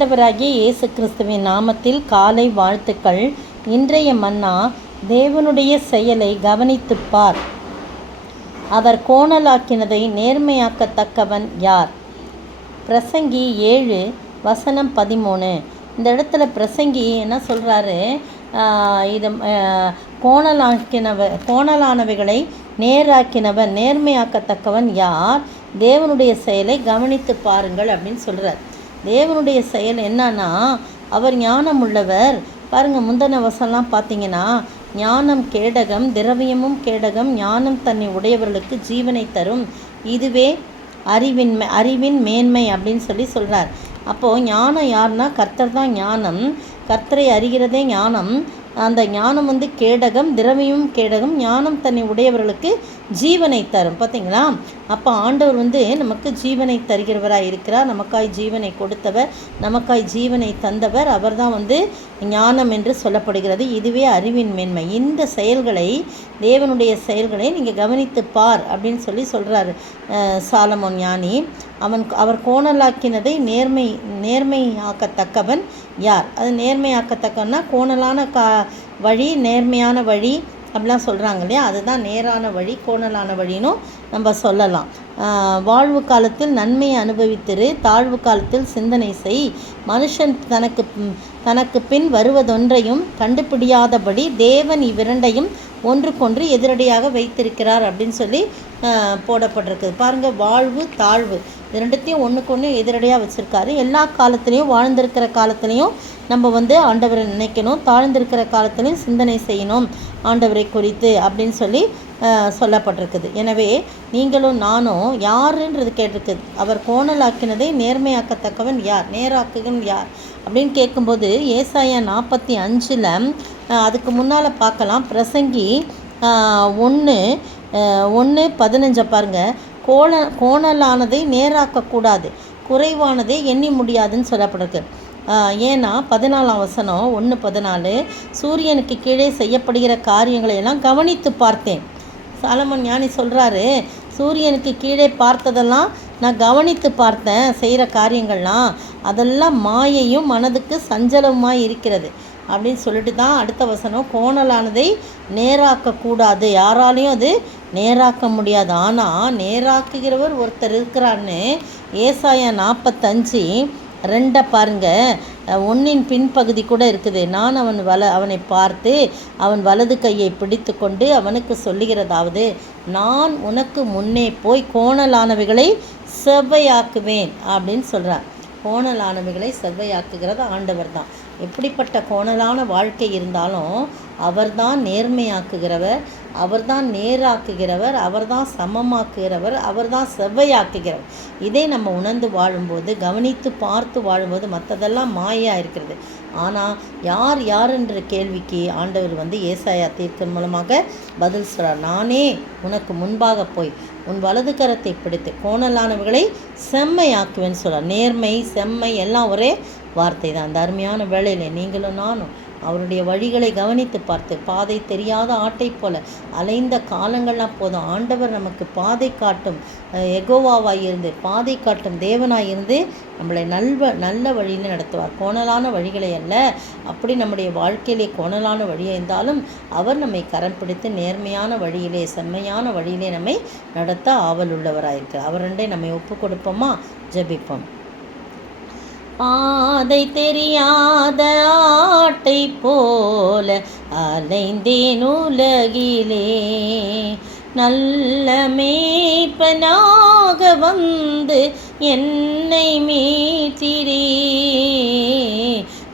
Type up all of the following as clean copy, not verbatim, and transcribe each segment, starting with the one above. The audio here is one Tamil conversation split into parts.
ஆண்டவராகிய இயேசு கிறிஸ்துவின் நாமத்தில் காலை வாழ்த்துக்கள். இன்றைய மன்னா, தேவனுடைய செயலை கவனித்துப் பார், அவர் கோணலாக்கினதை நேர்மையாக்கத்தக்கவன் யார்? பிரசங்கி 7:13. இந்த இடத்துல பிரசங்கி என்ன சொல்கிறாரு? இது கோணலானவைகளை நேராக்கினவன் நேர்மையாக்கத்தக்கவன் யார்? தேவனுடைய செயலை கவனித்து பாருங்கள் அப்படின்னு சொல்கிறார். தேவனுடைய செயல் என்னன்னா, அவர் ஞானம் உள்ளவர். பாருங்கள், முந்தின வசனம்லாம் பார்த்தீங்கன்னா, ஞானம் கேடகம், திரவியமும் கேடகம், ஞானம் தன்னை உடையவர்களுக்கு ஜீவனை தரும், இதுவே அறிவின் மேன்மை அப்படின்னு சொல்கிறார். அப்போது ஞானம் யாருன்னா, கர்த்தர் தான் ஞானம். கர்த்தரை அறிகிறதே ஞானம். அந்த ஞானம் கேடகம், திரவியமும் கேடகம், ஞானம் தன்னை உடையவர்களுக்கு ஜீவனை தரும். பார்த்தீங்களா? அப்போ ஆண்டவர் நமக்கு ஜீவனை தருகிறவராக இருக்கிறார். நமக்காய் ஜீவனை கொடுத்தவர், நமக்காய் ஜீவனை தந்தவர். அவர் தான் ஞானம் என்று சொல்லப்படுகிறது. இதுவே அறிவின் மேன்மை. இந்த செயல்களை, தேவனுடைய செயல்களை நீங்கள் கவனித்து பார் அப்படின்னு சொல்கிறார் சாலமோன் ஞானி. அவர் கோணலாக்கினதை நேர்மையாக்கத்தக்கவன் யார்? அது நேர்மையாக்கத்தக்கன்னா கோணலான வழி, நேர்மையான வழி அப்படிலாம் சொல்கிறாங்க இல்லையா? அதுதான் நேரான வழி, கோணலான வழினும் நம்ம சொல்லலாம். வாழ்வு காலத்தில் நன்மையை அனுபவித்திரு, தாழ்வு காலத்தில் சிந்தனை செய். மனுஷன் தனக்கு பின் வருவதொன்றையும் கண்டுபிடியாதபடி தேவன் இவ்விரண்டையும் ஒன்றுக்கொன்று எதிரடியாக வைத்திருக்கிறார் அப்படின்னு போடப்பட்டிருக்குது. பாருங்கள், வாழ்வு தாழ்வு இது ரெண்டுத்தையும் ஒன்றுக்கு ஒன்று எதிரடியாக வச்சுருக்காரு. எல்லா காலத்துலேயும், வாழ்ந்திருக்கிற காலத்துலேயும் நம்ம ஆண்டவரை நினைக்கணும், தாழ்ந்திருக்கிற காலத்துலேயும் சிந்தனை செய்யணும் ஆண்டவரை குறித்து அப்படின்னு சொல்லப்பட்டிருக்குது. எனவே நீங்களும் நானும் யாருன்றது கேட்டிருக்குது. அவர் கோணலாக்கினதை நேர்மையாக்கத்தக்கவன் யார், நேராக்குகன் யார் அப்படின்னு கேட்கும்போது ஏசாயா 45 அதுக்கு முன்னால் பார்க்கலாம். பிரசங்கி 1:15 பாருங்கள். கோணலானதை நேராக்கக்கூடாது, குறைவானதை எண்ணி முடியாதுன்னு சொல்லப்பட்டிருக்கு. ஏன்னா 14ஆம் வசனம் 1:14, சூரியனுக்கு கீழே செய்யப்படுகிற காரியங்களை எல்லாம் கவனித்து பார்த்தேன். சாலமோன் ஞானி சொல்கிறாரு, சூரியனுக்கு கீழே பார்த்ததெல்லாம் நான் கவனித்து பார்த்தேன். செய்கிற காரியங்கள்லாம் அதெல்லாம் மாயையும் மனதுக்கு சஞ்சலமாக இருக்கிறது அப்படின்னு சொல்லிட்டு தான் அடுத்த வசனம், கோணலானதை நேராக்கக்கூடாது, யாராலையும் அது நேராக்க முடியாது, ஆனால் நேராக்குகிறவர் ஒருத்தர் இருக்கிறான்னு ஏசாயா 45:2 பாருங்கள். 1 பின்பகுதி கூட இருக்குது. நான் அவனை பார்த்து அவன் வலது கையை பிடித்து கொண்டு அவனுக்கு சொல்லுகிறதாவது, நான் உனக்கு முன்னே போய் கோணலானவைகளை செவ்வையாக்குவேன் அப்படின்னு சொல்கிறார். கோணலானவைகளை செவ்வையாக்குகிறது ஆண்டவர் தான். எப்படிப்பட்ட கோணலான வாழ்க்கை இருந்தாலும் அவர்தான் நேர்மையாக்குகிறவர், அவர்தான் நேராக்குகிறவர், அவர்தான் சமமாக்குகிறவர், அவர்தான் செவ்வையாக்குகிறவர். இதை நம்ம உணர்ந்து வாழும்போது, கவனித்து பார்த்து வாழும்போது மற்றதெல்லாம் மாயாக இருக்கிறது. ஆனால் யார் என்ற கேள்விக்கு ஆண்டவர் ஏசாயா தீர்க்கன் மூலமாக பதில் சொல்கிறார். நானே உனக்கு முன்பாக போய் உன் வலது கரத்தை பிடித்து கோணலானவர்களை செம்மையாக்குவேன்னு சொல்கிறார். நேர்மை, செம்மை எல்லாம் ஒரே வார்த்தை தான். அந்த அருமையான வேளையில் நீங்களும் நானும் அவருடைய வழிகளை கவனித்து பார்த்து, பாதை தெரியாத ஆட்டை போல அலைந்த காலங்கள்லாம் போதும். ஆண்டவர் நமக்கு பாதை காட்டும் யெகோவாவாய் இருந்து, பாதை காட்டும் தேவனாய் இருந்து நம்மளை நல்ல வழியில் நடத்துவார். கோணலான வழிகளை அல்ல. அப்படி நம்முடைய வாழ்க்கையிலே கோணலான வழியாக இருந்தாலும் அவர் நம்மை கரம் பிடித்து நேர்மையான வழியிலே, செம்மையான வழியிலே நம்மை நடத்த ஆவல் உள்ளவராயிருக்கிறார். அவர் ரெண்டே நம்மை ஒப்பு கொடுப்போமா? ஜெபிப்போம். பாதை தெரியாத ஆட்டை போல அலைந்தேன் உலகிலே, நல்ல மேய்ப்பனாக வந்து என்னை மீட்டிரே,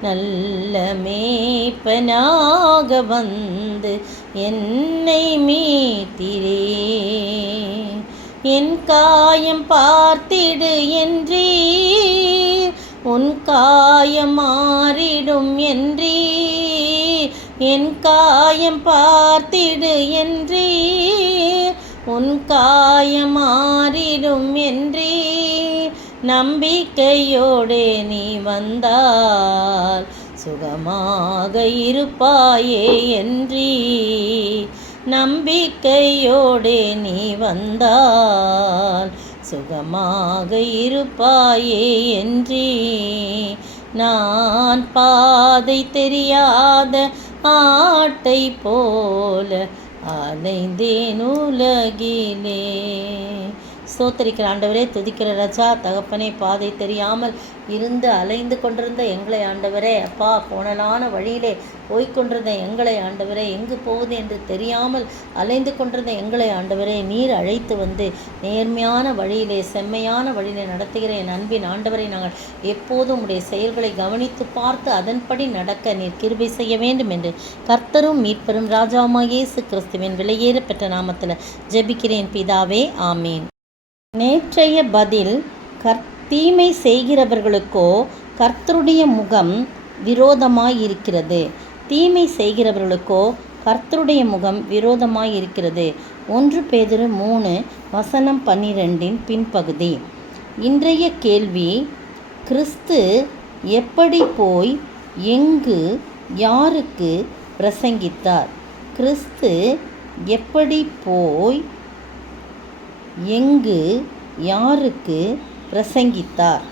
நல்ல மேய்ப்பனாக வந்து என்னை மீட்டிரே, என் காயம் பார்த்திடு என்றே, உன் காயம் மாறிடும் என்றே, என் காயம் பார்த்திடு என்றே, உன் காயம் மாறிடும் என்றே, நம்பிக்கையோடே நீ வந்தால் சுகமாக இருப்பாயே என்றே, நம்பிக்கையோடே நீ வந்தால் சுகமாக இருப்பாயே என்றே, நான் பாதை தெரியாத ஆட்டை போல அலைந்தேன் உலகிலே. ஸ்தோத்திரிக்கிற ஆண்டவரே, துதிக்கிற ராஜா, தகப்பனே, பாதை தெரியாமல் இருந்து அலைந்து கொண்டிருந்த எங்களை ஆண்டவரே, அப்பா, கோணலான வழியிலே போய்கொண்டிருந்த எங்களை ஆண்டவரே, எங்கு போகுது என்று தெரியாமல் அலைந்து கொண்டிருந்த எங்களை ஆண்டவரே, நீர் அழைத்து வந்து நேர்மையான வழியிலே, செம்மையான வழியிலே நடத்துகிற என் அன்பின் ஆண்டவரை நாங்கள் எப்போதும் உடைய செயல்களை கவனித்து பார்த்து அதன்படி நடக்க நீர் கிருபை செய்ய வேண்டும் என்று கர்த்தரும் மீட்பரும் ராஜாவுமாகிய இயேசு கிறிஸ்துவின் விலையேற பெற்ற நாமத்தில் ஜெபிக்கிறேன் பிதாவே, ஆமீன். நேற்றைய பதில், தீமை செய்கிறவர்களுக்கோ கர்த்தருடைய முகம் விரோதமாயிருக்கிறது. தீமை செய்கிறவர்களுக்கோ கர்த்தருடைய முகம் விரோதமாயிருக்கிறது. 1 பேதுரு 3:12 பின்பகுதி. இன்றைய கேள்வி, கிறிஸ்து எப்படி போய் எங்கு யாருக்கு பிரசங்கித்தார்? கிறிஸ்து எப்படி போய் எங்கு யாருக்கு பிரசங்கித்தார்?